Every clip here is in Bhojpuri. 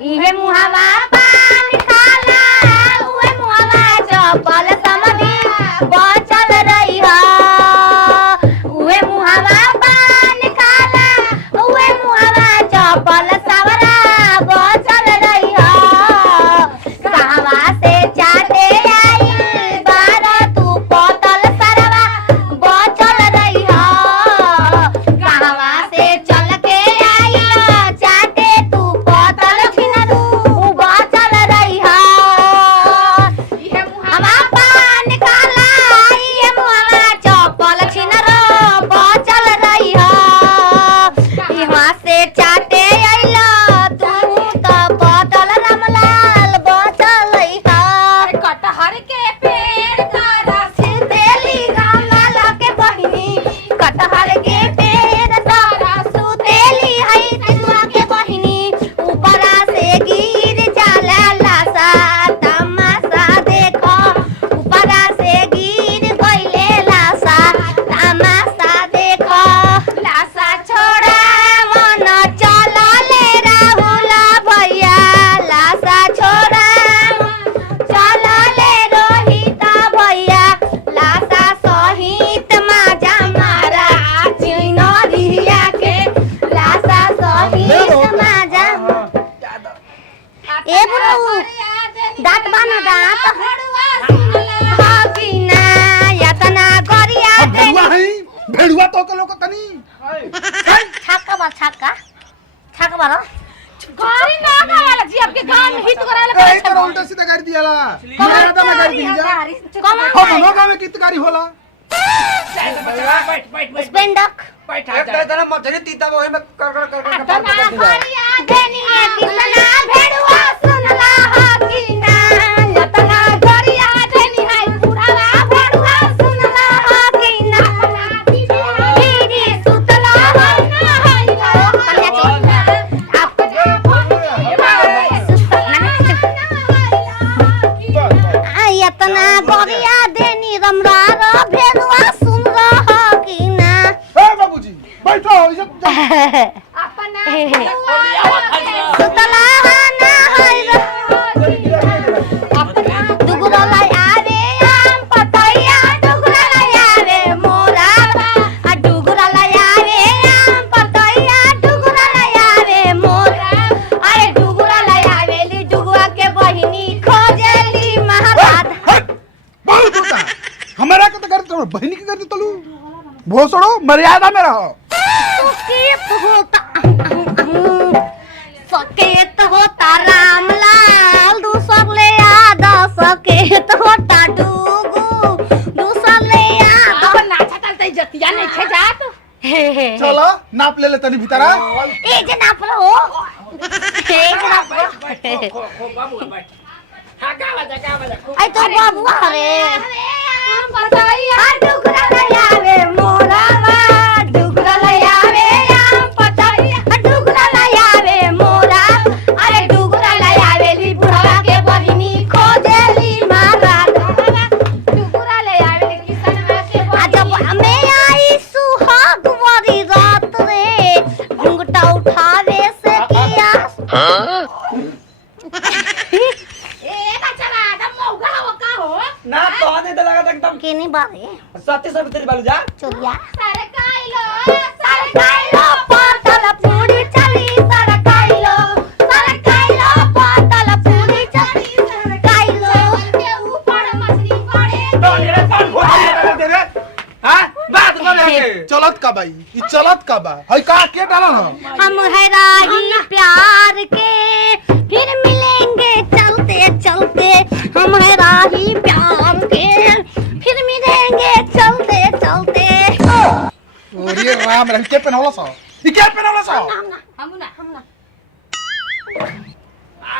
इहे मुहावा पान खाला उहे मुहावा चपल समधी बचल रही हो उहे मुहावा पान खाला उहे मुहावा चपल सवरा बचल रही हो कहवा से चाटे आई बार तू पतल सरवा बचल रही हो कहवा से चल के आई चाटे तू पतल छिनरू बचल रही हो इहे मुहावा पान खाला इहे मुहावा चपल छिनरू बचल रही हो इहवा से चाटे आइला तू त पतल रामलाल बचल रही हो कटहर के पेड़ का रस तेली रामलाल के बहिनी कटहर के पेड़ का रस तेली है तिलवा के बहिनी ऊपरा से गिर जाला लासा तमाशा देखो ऊपरा से गिर गइले लासा तमाशा देखो लासा छोड़ा मन चलले राहुल भैया लासा छोड़ा चलले रोहित भैया लासा सहित माजा मारा चिनरिया के लासा सहित माजा ए बुढ़ऊ दांत बाना दांत बिना यतना गरिया भेड़ुआ है भेड़ुआ तो के लोग तनी छक्का बार छक्का बार गाड़ी ना वाला जी आपके गांव में हित कराला ए तो उल्टा सीधा गाड़ी दियाला मेरा तो मैं गाड़ी दी जा हम नो गांव में कित गाड़ी होला बैठ स्पेंडक बैठ एक तना मछली तीता में में कर तना गरिया देनी कितना भेड़ुआ सुनला हकीना यतना गरिया देनी है बुढ़ावा भेड़ुआ सुनला हकीना दीदी सुतला ना यतना गरिया देनी रमरार भेड़ुआ सुन रहा कीना ए बाबूजी बैठो इज्जत अपना सुतला ना अपना दुगुरा लाई आवे आम पतैया दुगुरा लाई आवे मोरा आ दुगुरा लाई आवे आम पतैया दुगुरा लाई आवे मोरा अरे दुगुरा लाई आवे ली दुगुआ के बहिनी खोजेली महाराज बहुत होता हमारा के तो कर तो बहनी के कर तलू भोसड़ो मर्यादा में रहो सकेत होता रामलाल दूसर ले आदा सकेत होता डूगू दूसर ले आदा अपन नाचा चलते जतिया नहीं खे जात चलो नाप ले तनी भीतरा ए जे नाप लो एक नाप खो बाबू बैठ हां का बजा आई तो बाबू रे हम बताइए डुगरा ले आवे मोरावा डुगरा ले आवे हम बताइए डुगरा ले आवे मोरा अरे डुगरा ले आवे ली बुढ़वा के बहिनी खोजेली मारा डुगरा ले आवे किसनवा के जब हमें आई सुहाग वाली रात रे घुंघटा उठावे से किया ना तो आने तो लगा एकदम के नहीं बारे सत्य सब तेरी बालू जा चोरिया सरकाइलो पतल पूरी चली सरकाइलो पतल पूरी चली सरकाइलो के ऊपर मछली पड़े तो ये कौन खोल दे रे हां बात करे चलत का भाई ई चलत का बा हई का के डाला ना हम है राही प्यार के फिर मिलेंगे चलते चलते हम है राही प्यार के फिर मिलेंगे चलते चलते और ये राम रंग के पहनवला सा ई के पहनवला सा हम ना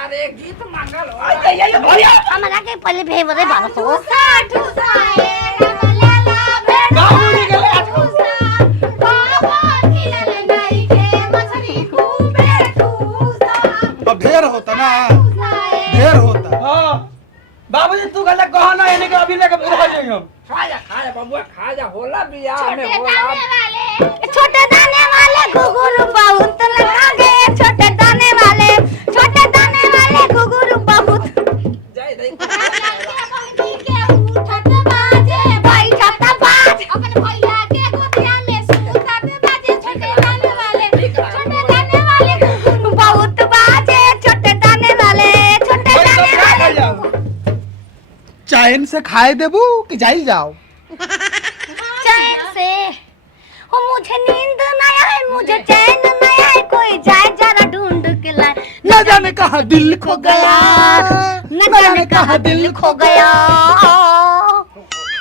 अरे गीत मंगल हो हमरा के पहले भेवरे बाल को बाबू निकले अब ढेर होता ना ढेर होता हां बाबूजी तू गला कहो ना इने के अभी लेके पूरा हो जाएंगे हम खा जा बबुआ खा जा होला बियाह में होला छोटे दाने वाले घुघुर बहुत लगा गए छोटे दाने वाले चैन से खाए देबू कि जाइल जाओ? चैन से ओ मुझे नींद न आए, मुझे चैन न आए, कोई जाए जरा ढूंढ के लाए। न जाने कहाँ दिल खो गया, न जाने कहाँ दिल खो गया।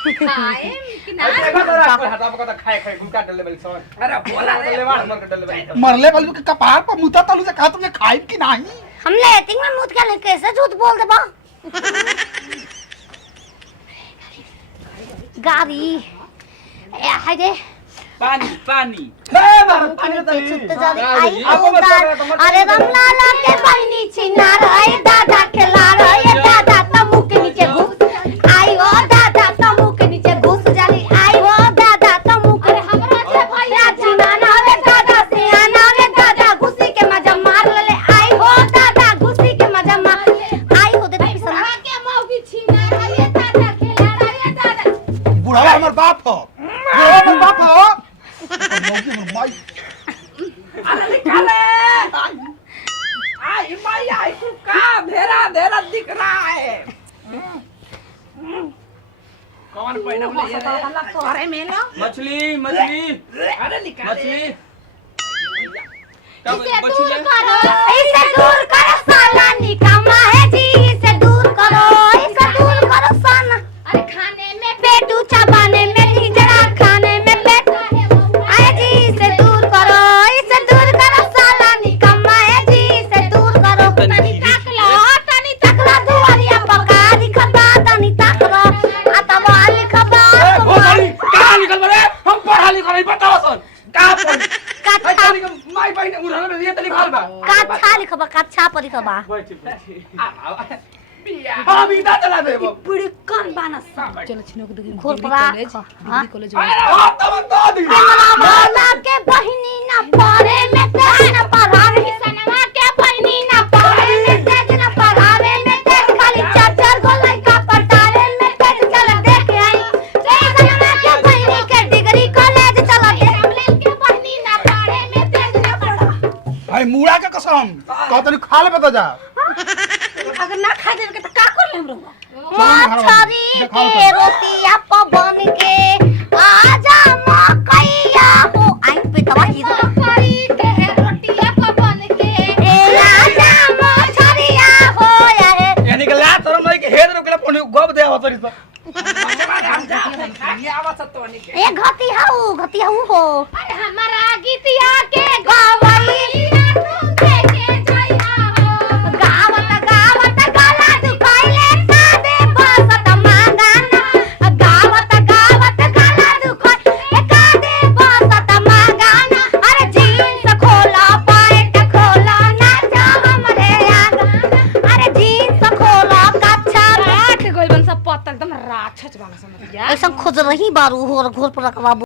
खाए कि ना देखा तो रात में हटा पका खाए खाए घुमका डले वाली समझ। अरे बोला रे डले वाला मर के डले वाली। मरले वाली के कपार पर मुता तलू से कहा तुमने खाई कि नहीं? हम लेटिंग में मुद के कैसे झूठ बोल दे बा? गाड़ी ए हाय दे पानी पानी हे मार पानी छुट्टे तली। जावे आई आपको बता रहा था, मत अरे रमलाला के बहनी छिना रहे दादा खेला रहे दादा तमु के नीचे घुस आई हो दादा तमु के नीचे घुस जाली आई हो दादा तमु के हमरा से भैया छिना ना वे दादा से आना वे दादा घुसी के मजा मार ले आई हो दादा घुसी के मजा मार आई हो दे पिसना के मौगी छीना रहे दादा खेला रहे दादा। बुढ़ावा हमर बाप हो, बुढ़ावा हमर बाप हो। मौगी हमर माई। अरे निकाले आई माई आई तू का धेरा धेरा दिख रहा है। कौन पहिना बोले ये रे? अरे मेलो मछली मछली अरे निकाले मछली इसे दूर करो, इसे दूर करो साला निकम्मा है जी, इसे दूर करो साला। अरे खाने में पेटू चबाने में हिजड़ा खाने में पेट आए जी, इसे दूर करो साला निकम्मा है जी, इसे दूर करो। तनी तक लो दुआरिया पका दिखबा, तनी तक लो अतवा लिखबा। भोसड़ी कहां निकल बरे हम पढ़ा लिखा नहीं बताओ सन कहां पढ़ कच्छा माई बहन उड़ाने में ये तो लिखल बा कच्छा लिखबा, कच्छा पर लिखबा। हम इधर चला देबो बड़ी कान बानस। चलो छिनो के देखी खोल डिग्री पड़ा। कॉलेज हाँ। डिग्री कॉलेज आप तो बता दी माला के बहिनी ना पढ़े में तेज न पढ़ावे, सनवा के बहिनी ना पढ़े में तेज न पढ़ावे में तेज, खाली चार गो लड़का पटावे में तेज। चल देख आई सनवा के बहिनी के डिग्री कॉलेज चल देख। हमले के बहिनी ना पढ़े में तेज न पढ़ा। भाई मुड़ा के कसम कह तनी खा ले बता जा। अगर ना खा देवे के त का कर ले हमरो? मछरी के रोटिया पवन के आजा मकैया हो आई पे तवा ई मछरी के रोटिया पवन के ए आजा मछरिया हो यारे। यानी कि ला तोर मई के हेद रोकला पनी गब दे हो तोरी हम जा ये आवाज तो नहीं के ए घती हऊ हो। अरे हमारा गीतिया के गावई देखे जाइया हो। गावत गावत गला दुखाइले सादे बसत मांगाना, गावत गावत गला दुखाइले कादे बसत मांगाना। अरे जीन्स खोला पैंट खोला ना जा हमरे आंगन, अरे जीन्स खोला कच्छा आठ गोल बन सब पत्ता एकदम राक्षस बन समझ जा। ऐसा खोज रही बारू हो घोर पर रखवा।